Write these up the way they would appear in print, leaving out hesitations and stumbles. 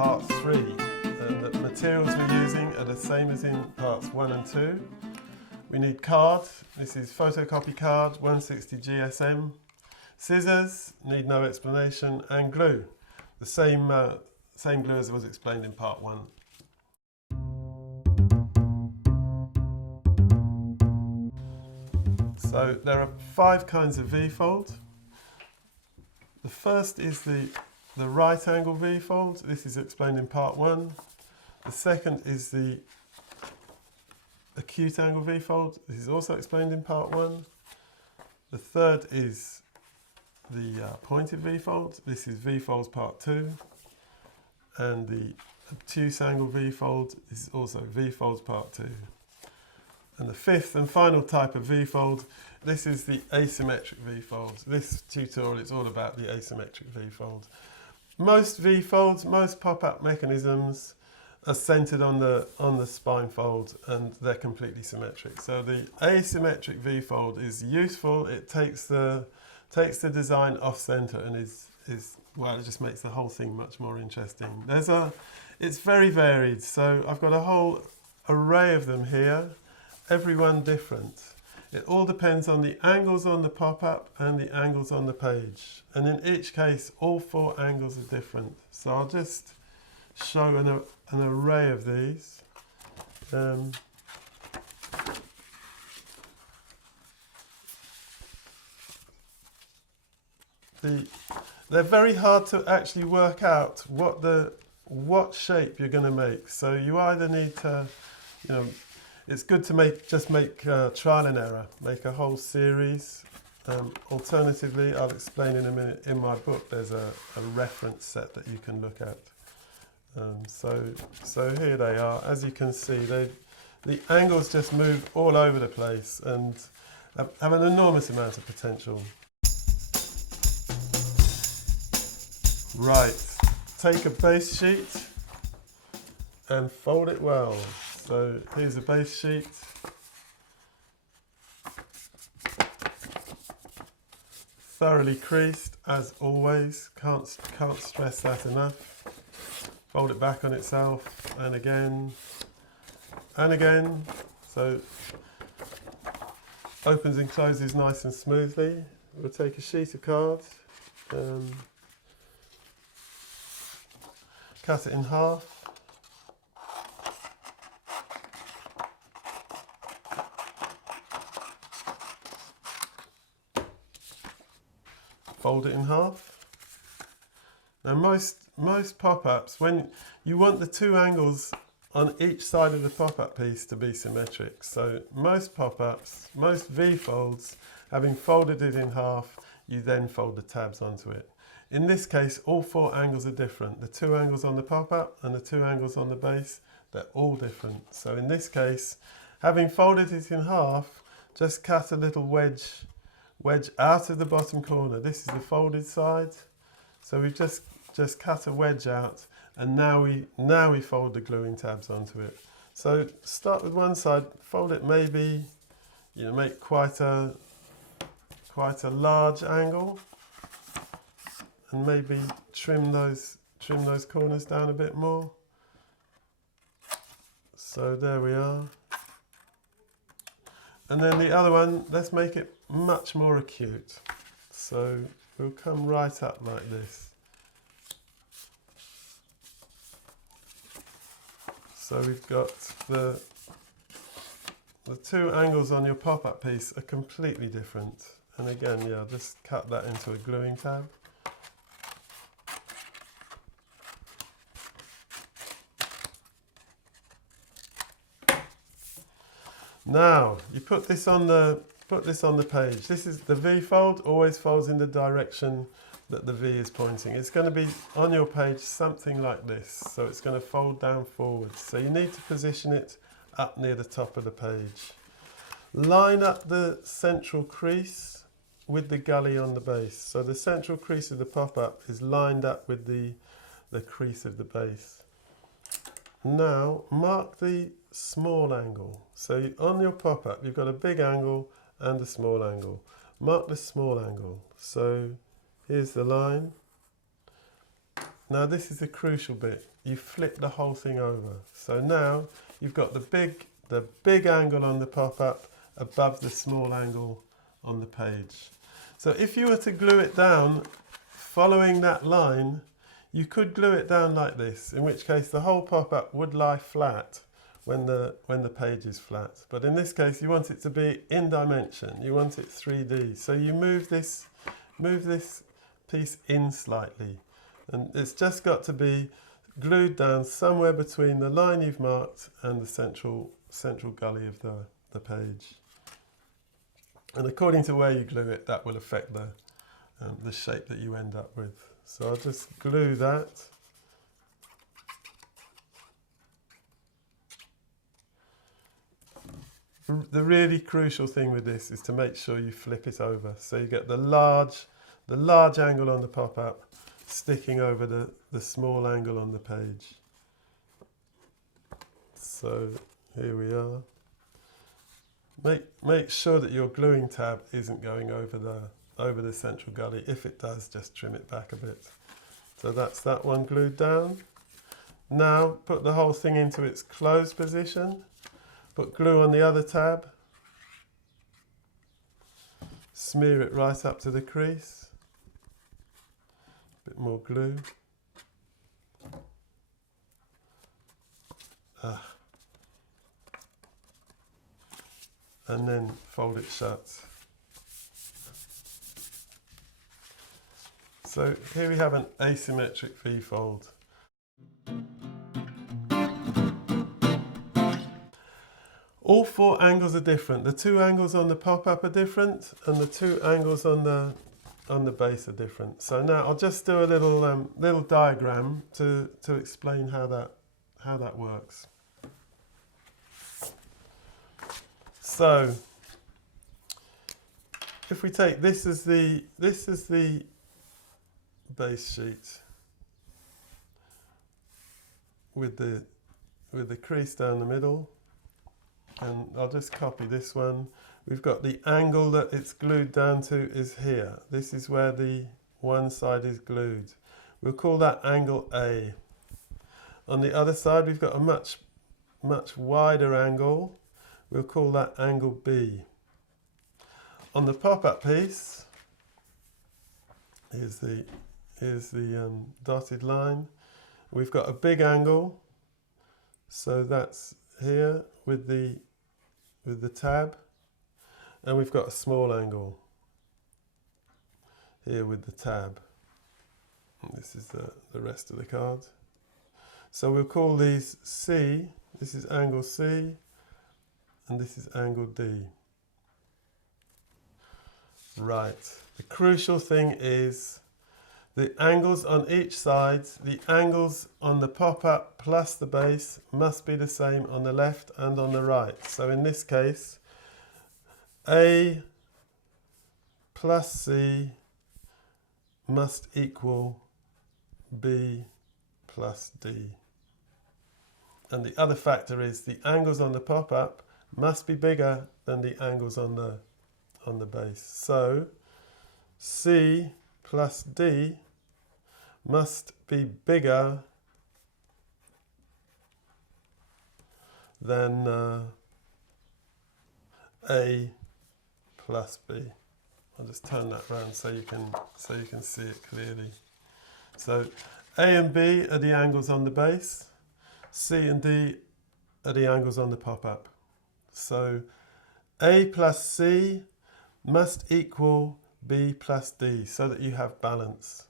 part 3. And the materials we're using are the same as in parts 1 and 2. We need card. This is photocopy card, 160 GSM. Scissors, need no explanation, and glue. The same glue as was explained in part 1. So there are 5 kinds of V-fold. The first is the right angle V-fold. This is explained in part 1. The second is the acute angle V-fold. This is also explained in part 1. The third is the pointed V-fold. This is V-folds part 2. And the obtuse angle V-fold is also V-folds part 2. And the fifth and final type of V-fold, this is the asymmetric V-fold. This tutorial is all about the asymmetric V-fold. Most V-folds, most pop-up mechanisms are centered on the spine fold, and they're completely symmetric. So the asymmetric V-fold is useful. It takes the design off center and well, it just makes the whole thing much more interesting. It's very varied. So I've got a whole array of them here. Every one different. It all depends on the angles on the pop-up and the angles on the page. And in each case, all 4 angles are different. So I'll just show an array of these. They're very hard to actually work out what shape you're going to make. So you either need to, it's good to just make trial and error, make a whole series. Alternatively, I'll explain in a minute, in my book there's a reference set that you can look at. So here they are. As you can see, the angles just move all over the place and have an enormous amount of potential. Right, take a base sheet and fold it well. So here's a base sheet. Thoroughly creased, as always. Can't stress that enough. Fold it back on itself, and again, and again. So opens and closes nice and smoothly. We'll take a sheet of card, cut it in half. Fold it in half. Now most pop-ups, when you want the 2 angles on each side of the pop-up piece to be symmetric. So most pop-ups, most V-folds, having folded it in half, you then fold the tabs onto it. In this case, all 4 angles are different. The 2 angles on the pop-up and the 2 angles on the base, they're all different. So in this case, having folded it in half, just cut a little wedge out of the bottom corner. This is the folded side. So we've just cut a wedge out, and now we fold the gluing tabs onto it. So start with one side, fold it maybe, make quite a large angle, and maybe trim those corners down a bit more. So there we are. And then the other one, let's make it much more acute. So we'll come right up like this. So we've got the 2 angles on your pop-up piece are completely different. And again, yeah, just cut that into a gluing tab. Now you put this on the page. This is the V-fold, always folds in the direction that the V is pointing. It's going to be on your page something like this. So it's going to fold down forwards. So you need to position it up near the top of the page. Line up the central crease with the gully on the base. So the central crease of the pop-up is lined up with the crease of the base. Now mark the small angle. So on your pop-up you've got a big angle and a small angle. Mark the small angle. So here's the line. Now this is the crucial bit. you flip the whole thing over. So now you've got the big angle on the pop-up above the small angle on the page. So if you were to glue it down following that line, you could glue it down like this, in which case the whole pop-up would lie flat when the page is flat. But in this case, you want it to be in dimension. You want it 3D. So you move this piece in slightly. And it's just got to be glued down somewhere between the line you've marked and the central gully of the page. And according to where you glue it, that will affect the shape that you end up with. So I'll just glue that. The really crucial thing with this is to make sure you flip it over. So you get the large angle on the pop-up sticking over the small angle on the page. So here we are. Make sure that your gluing tab isn't going over the central gully. If it does, just trim it back a bit. So that's that one glued down. Now put the whole thing into its closed position. Put glue on the other tab. Smear it right up to the crease. A bit more glue. And then fold it shut. So here we have an asymmetric V-fold. All four angles are different. The two angles on the pop-up are different, and the two angles on the base are different. So now I'll just do a little diagram to explain how that works. So if we take this as the base sheet with the crease down the middle, and I'll just copy this one. We've got the angle that it's glued down to is here. This is where the one side is glued. We'll call that angle A. On the other side, we've got a much wider angle. We'll call that angle B. On the pop-up piece, here's the dotted line. We've got a big angle, so that's here with the tab, and we've got a small angle here with the tab. And this is the rest of the card. So we'll call these C. This is angle C, and this is angle D. Right. The crucial thing is the angles on each side, the angles on the pop-up plus the base must be the same on the left and on the right. So in this case, A plus C must equal B plus D. And the other factor is the angles on the pop-up must be bigger than the angles on the base. So C plus D must be bigger than A plus B. I'll just turn that around so you can see it clearly. So A and B are the angles on the base. C and D are the angles on the pop-up. So A plus C must equal B plus D so that you have balance.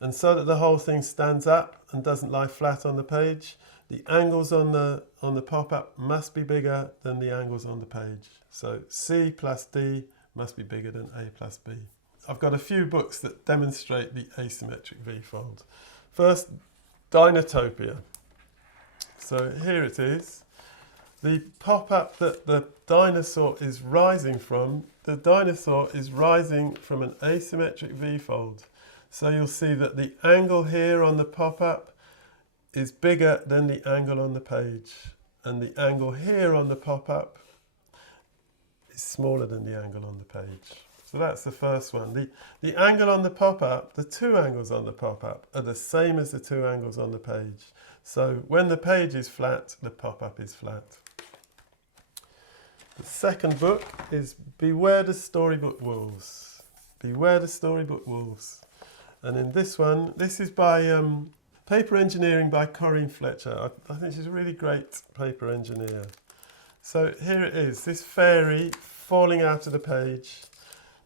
And so that the whole thing stands up and doesn't lie flat on the page, the angles on the pop-up must be bigger than the angles on the page. So C plus D must be bigger than A plus B. I've got a few books that demonstrate the asymmetric V-fold. First, Dinotopia. So here it is. The pop-up that the dinosaur is rising from, the dinosaur is rising from an asymmetric V-fold. So you'll see that the angle here on the pop-up is bigger than the angle on the page. And the angle here on the pop-up is smaller than the angle on the page. So that's the first one. The angle on the pop-up, the two angles on the pop-up are the same as the two angles on the page. So when the page is flat, the pop-up is flat. The second book is Beware the Storybook Wolves. Beware the Storybook Wolves. And in this one, this is by Paper Engineering by Corinne Fletcher. I think she's a really great paper engineer. So here it is, this fairy falling out of the page.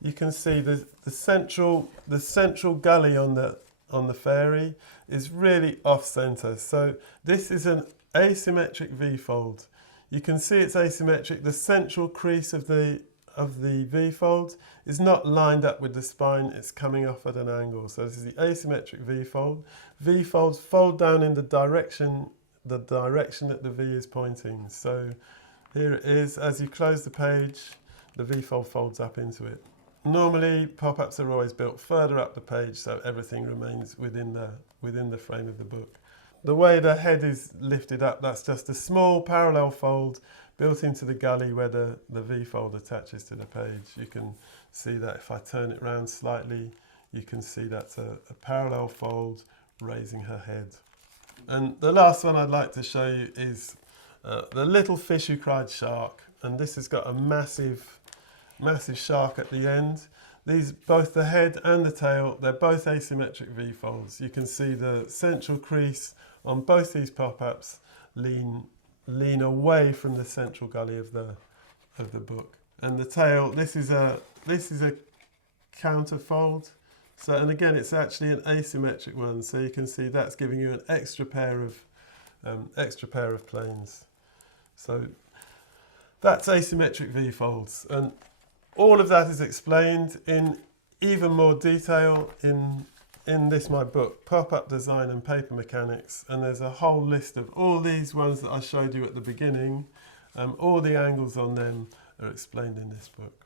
You can see the central gully on the fairy is really off center. So this is an asymmetric V-fold. You can see it's asymmetric. The central crease of the V-fold is not lined up with the spine, it's coming off at an angle. So this is the asymmetric V-fold. V-folds fold down in the direction that the V is pointing. So here it is, as you close the page, the V-fold folds up into it. Normally, pop-ups are always built further up the page so everything remains within the frame of the book. The way the head is lifted up, that's just a small parallel fold built into the gully where the V-fold attaches to the page. You can see that if I turn it around slightly, you can see that's a parallel fold raising her head. And the last one I'd like to show you is The Little Fish Who Cried Shark. And this has got a massive shark at the end. These, both the head and the tail, they're both asymmetric V-folds. You can see the central crease on both these pop-ups lean away from the central gully of the book. And the tail, this is a counterfold. So, and again, it's actually an asymmetric one. So you can see that's giving you an extra pair of planes. So that's asymmetric V-folds. And all of that is explained in even more detail in my book, Pop-Up Design and Paper Mechanics. And there's a whole list of all these ones that I showed you at the beginning. All the angles on them are explained in this book.